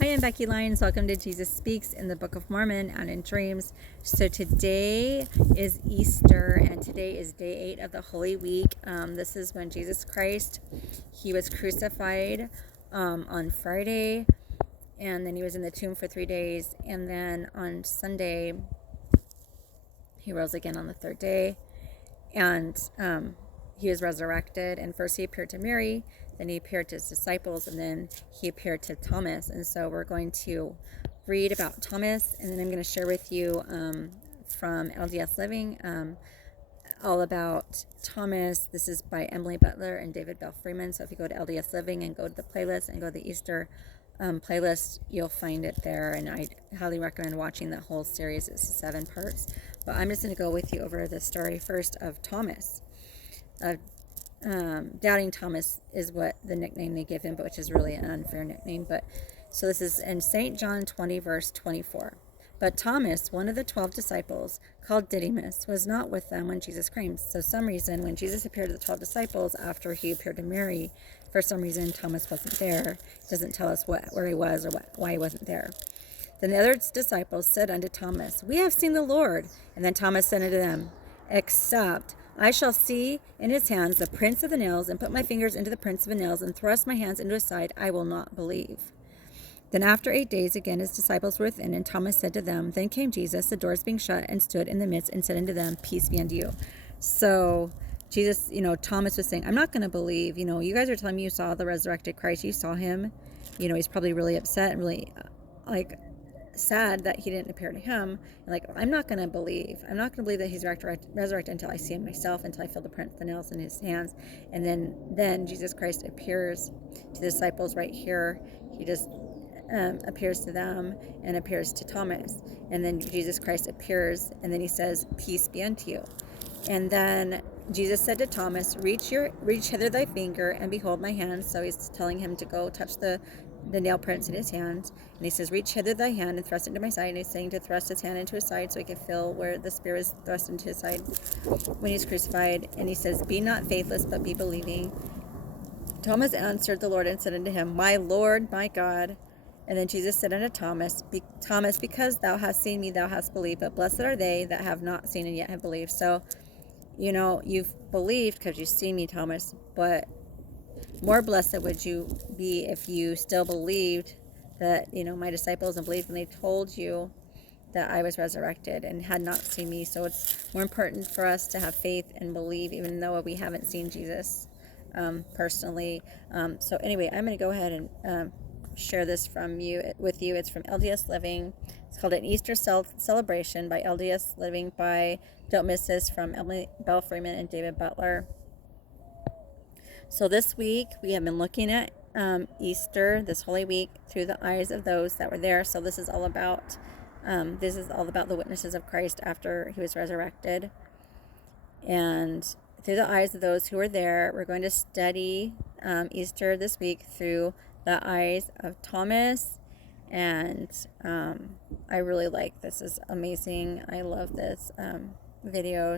Hi, I'm Becky Lyons. Welcome to Jesus Speaks in the Book of Mormon and in Dreams. So today is Easter, and today is day 8 of the Holy Week. This is when Jesus Christ, he was crucified on Friday, and then he was in the tomb for 3 days, and then on Sunday, he rose again on the third day, and he was resurrected. And first he appeared to Mary, then he appeared to his disciples, and then he appeared to Thomas. And so we're going to read about Thomas, and then I'm going to share with you from LDS Living all about Thomas. This is by Emily Butler and David Belle Freeman. So if you go to LDS Living and go to the playlist and go to the Easter playlist, you'll find it there, and I highly recommend watching the whole series. It's 7 parts, but I'm just going to go with you over the story first of Thomas. Doubting Thomas is what the nickname they give him, but which is really an unfair nickname. But so this is in St. John 20 verse 24. But Thomas, one of the 12 disciples, called Didymus, was not with them when Jesus came. So some reason when Jesus appeared to the 12 disciples after he appeared to Mary, for some reason Thomas wasn't there. It doesn't tell us where he was or why he wasn't there. Then the other disciples said unto Thomas, We have seen the Lord. And then Thomas said unto them, Except I shall see in his hands the prints of the nails, and put my fingers into the prints of the nails, and thrust my hands into his side, I will not believe. Then after 8 days again his disciples were within, and Thomas said to them, Then came Jesus, the doors being shut, and stood in the midst, and said unto them, Peace be unto you. So Jesus, Thomas was saying, I'm not going to believe. You guys are telling me you saw the resurrected Christ. You saw him. He's probably really upset and really sad that he didn't appear to him. I'm not going to believe. I'm not going to believe that he's resurrected until I see him myself, until I feel the print, the nails in his hands. And then Jesus Christ appears to the disciples right here. He just appears to them and appears to Thomas. And then Jesus Christ appears, and then he says, Peace be unto you. And then Jesus said to Thomas, Reach hither thy finger, and behold my hands. So he's telling him to go touch the nail prints in his hands. And he says, Reach hither thy hand and thrust it into my side. And he's saying to thrust his hand into his side so he can feel where the spear is thrust into his side when he's crucified. And he says, Be not faithless, but be believing. Thomas answered the Lord and said unto him, My Lord, my God. And then Jesus said unto Thomas, Thomas, because thou hast seen me, thou hast believed. But blessed are they that have not seen and yet have believed. So, you've believed because you've seen me, Thomas. But more blessed would you be if you still believed that, my disciples, and believed when they told you that I was resurrected and had not seen me. So it's more important for us to have faith and believe, even though we haven't seen Jesus personally. So anyway, I'm going to go ahead and share this with you. It's from LDS Living. It's called An Easter Celebration by LDS Living by Don't Miss This, from Emily Belle Freeman and David Butler. So this week we have been looking at Easter, this Holy Week, through the eyes of those that were there. So this is all about the witnesses of Christ after he was resurrected, and through the eyes of those who were there. We're going to study Easter this week through the eyes of Thomas, and I really like this. Is amazing. I love this video.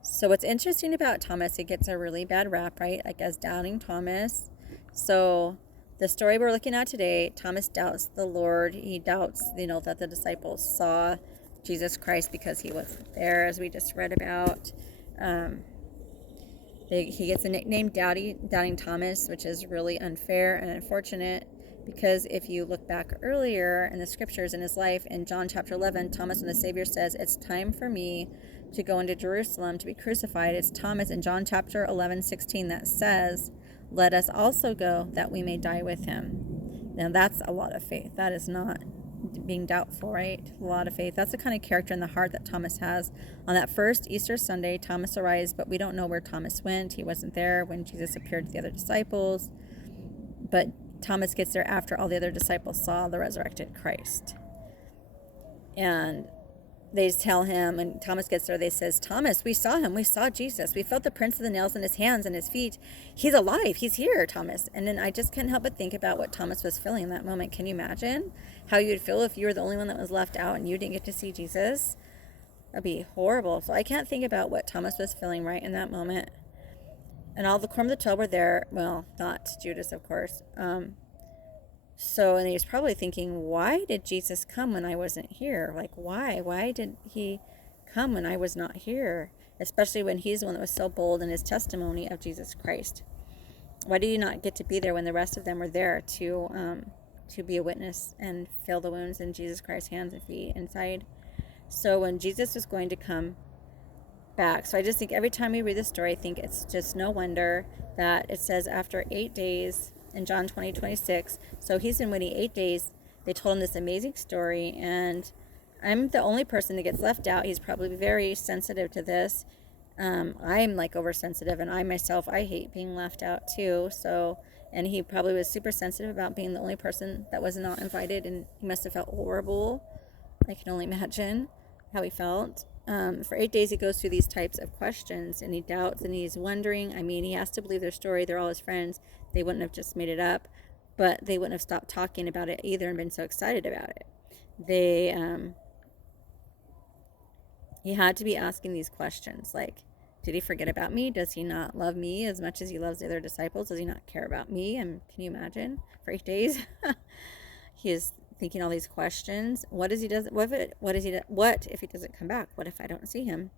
So what's interesting about Thomas, he gets a really bad rap, right? As doubting Thomas. So the story we're looking at today, Thomas doubts the Lord. He doubts, that the disciples saw Jesus Christ because he wasn't there, as we just read about. He gets the nickname Doubting Thomas, which is really unfair and unfortunate, because if you look back earlier in the scriptures in his life, in John chapter 11, Thomas, when the Savior says, It's time for me to go into Jerusalem to be crucified, it's Thomas in John chapter 11:16 that says, Let us also go, that we may die with him. Now that's a lot of faith. That is not being doubtful, right? A lot of faith. That's the kind of character in the heart that Thomas has. On that first Easter Sunday, Thomas arrives, but we don't know where Thomas went. He wasn't there when Jesus appeared to the other disciples, but Thomas gets there after all the other disciples saw the resurrected Christ. And they tell him, and Thomas gets there, they says, Thomas, we saw him. We saw Jesus. We felt the prints of the nails in his hands and his feet. He's alive. He's here, Thomas. And then I just can't help but think about what Thomas was feeling in that moment. Can you imagine how you'd feel if you were the only one that was left out and you didn't get to see Jesus? That'd be horrible. So I can't think about what Thomas was feeling right in that moment. And all the quorum of the 12 were there. Well, not Judas, of course. So So, and he was probably thinking, why did Jesus come when I wasn't here? Like, why? Why did he come when I was not here? Especially when he's the one that was so bold in his testimony of Jesus Christ. Why did he not get to be there when the rest of them were there to be a witness and feel the wounds in Jesus Christ's hands and feet and side? So when Jesus was going to come back, so I just think every time we read the story, I think it's just no wonder that it says after 8 days in John 20:26. So he's been waiting 8 days. They told him this amazing story, and I'm the only person that gets left out. He's probably very sensitive to this. I'm like oversensitive, and I myself, I hate being left out too. So, and he probably was super sensitive about being the only person that was not invited, and he must have felt horrible. I can only imagine how he felt. For 8 days, he goes through these types of questions, and he doubts, and he's wondering. I mean, he has to believe their story. They're all his friends. They wouldn't have just made it up, but they wouldn't have stopped talking about it either and been so excited about it. He had to be asking these questions, like, did he forget about me? Does he not love me as much as he loves the other disciples? Does he not care about me? And can you imagine? For 8 days, he is thinking all these questions. What if he doesn't come back? What if I don't see him?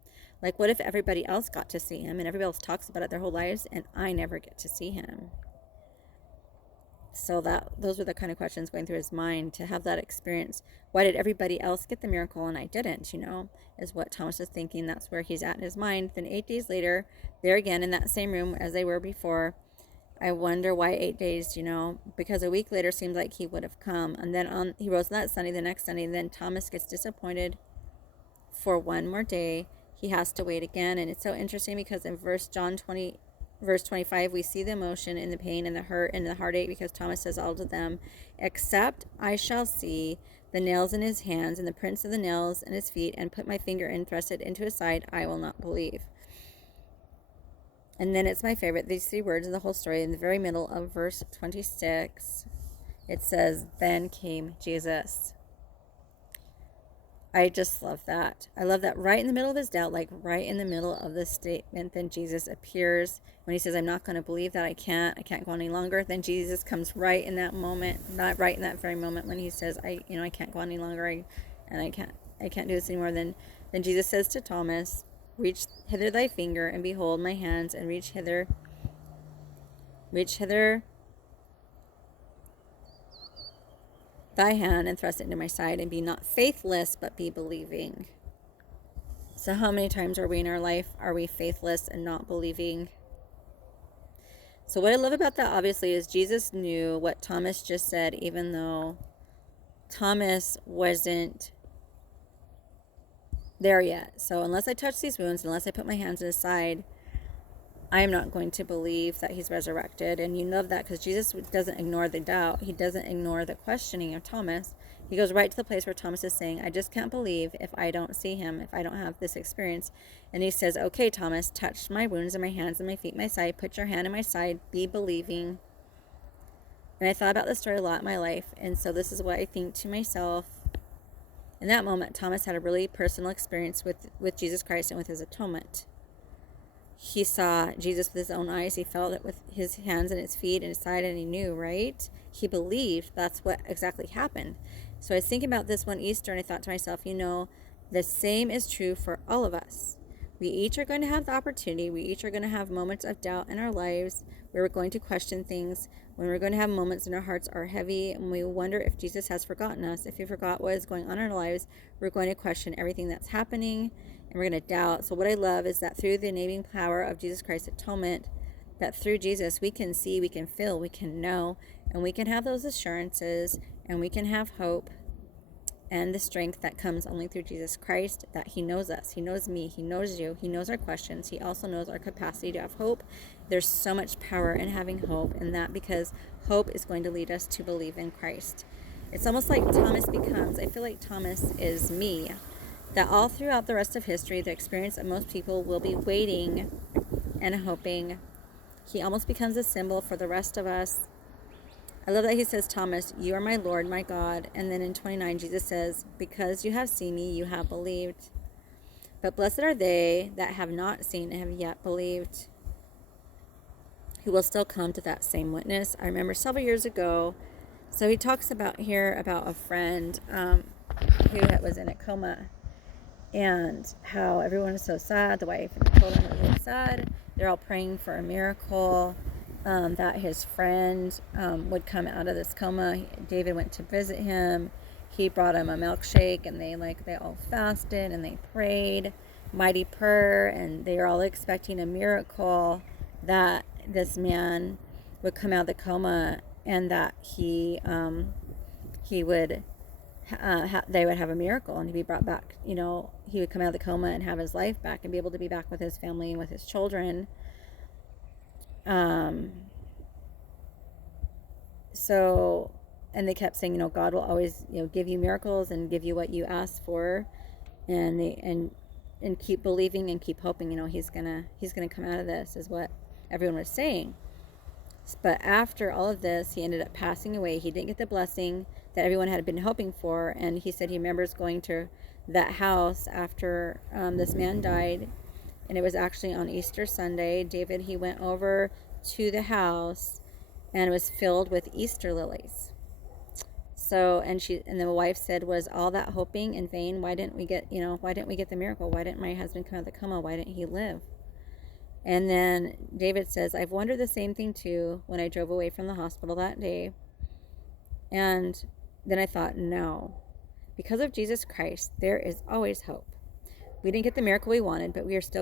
Like, what if everybody else got to see him and everybody else talks about it their whole lives and I never get to see him? So those were the kind of questions going through his mind, to have that experience. Why did everybody else get the miracle and I didn't, is what Thomas is thinking. That's where he's at in his mind. Then 8 days later, they're again in that same room as they were before. I wonder why 8 days, because a week later seems like he would have come. And then he rose on that Sunday, the next Sunday, and then Thomas gets disappointed for one more day. He has to wait again. And it's so interesting because in John 20, verse 25, we see the emotion and the pain and the hurt and the heartache, because Thomas says all to them, except I shall see the nails in his hands and the prints of the nails in his feet, and put my finger in, thrust it into his side, I will not believe. And then it's my favorite, these 3 words in the whole story. In the very middle of verse 26, it says, then came Jesus. I just love that. I love that right in the middle of his doubt, like right in the middle of this statement, then Jesus appears. When he says, I'm not going to believe that, I can't go any longer. Then Jesus comes right in that moment, not right in that very moment when he says, I can't go any longer, I can't do this anymore. Then Jesus says to Thomas, reach hither thy finger, and behold my hands, and reach hither thy hand, and thrust it into my side, and be not faithless, but be believing. So how many times are we in our life, are we faithless and not believing? So what I love about that, obviously, is Jesus knew what Thomas just said, even though Thomas wasn't there yet. So unless I touch these wounds, unless I put my hands in his side, I am not going to believe that he's resurrected. And you love that because Jesus doesn't ignore the doubt. He doesn't ignore the questioning of Thomas. He goes right to the place where Thomas is saying, I just can't believe if I don't see him, if I don't have this experience. And he says, okay, Thomas, touch my wounds in my hands and my feet, my side, put your hand in my side, be believing. And I thought about this story a lot in my life. And so this is what I think to myself. In that moment, Thomas had a really personal experience with Jesus Christ and with his atonement. He saw Jesus with his own eyes. He felt it with his hands and his feet and his side, and he knew, right? He believed that's what exactly happened. So I was thinking about this one Easter, and I thought to myself, the same is true for all of us. We each are going to have the opportunity. We each are going to have moments of doubt in our lives where we're going to question things, when we're going to have moments when our hearts are heavy and we wonder if Jesus has forgotten us. If he forgot what is going on in our lives, we're going to question everything that's happening, and we're going to doubt. So what I love is that through the enabling power of Jesus Christ's atonement, that through Jesus we can see, we can feel, we can know, and we can have those assurances, and we can have hope and the strength that comes only through Jesus Christ, that he knows us, he knows me, he knows you, he knows our questions, he also knows our capacity to have hope. There's so much power in having hope, and that because hope is going to lead us to believe in Christ. It's almost like Thomas becomes, I feel like Thomas is me, that all throughout the rest of history, the experience of most people will be waiting and hoping. He almost becomes a symbol for the rest of us. I love that he says, Thomas, you are my Lord, my God. And then in 29, Jesus says, because you have seen me, you have believed. But blessed are they that have not seen and have yet believed, who will still come to that same witness. I remember several years ago, So he talks about here about a friend who was in a coma, and how everyone is so sad. The wife and the children are really sad. They're all praying for a miracle, that his friend would come out of this coma. David went to visit him. He brought him a milkshake, and they all fasted and they prayed mighty prayer, and they are all expecting a miracle, that this man would come out of the coma, and that he would they would have a miracle, and he'd be brought back. He would come out of the coma and have his life back and be able to be back with his family and with his children. So, and they kept saying, God will always, give you miracles and give you what you ask for, and keep believing and keep hoping. He's gonna come out of this, is what everyone was saying. But after all of this, he ended up passing away. He didn't get the blessing that everyone had been hoping for, and he said he remembers going to that house after this man died, and it was actually on Easter Sunday. David, he went over to the house, and it was filled with Easter lilies. So, and the wife said, was all that hoping in vain? Why didn't we get the miracle? Why didn't my husband come out of the coma? Why didn't he live? And then David says, I've wondered the same thing too when I drove away from the hospital that day. And then I thought, no, because of Jesus Christ, there is always hope. We didn't get the miracle we wanted, but we are still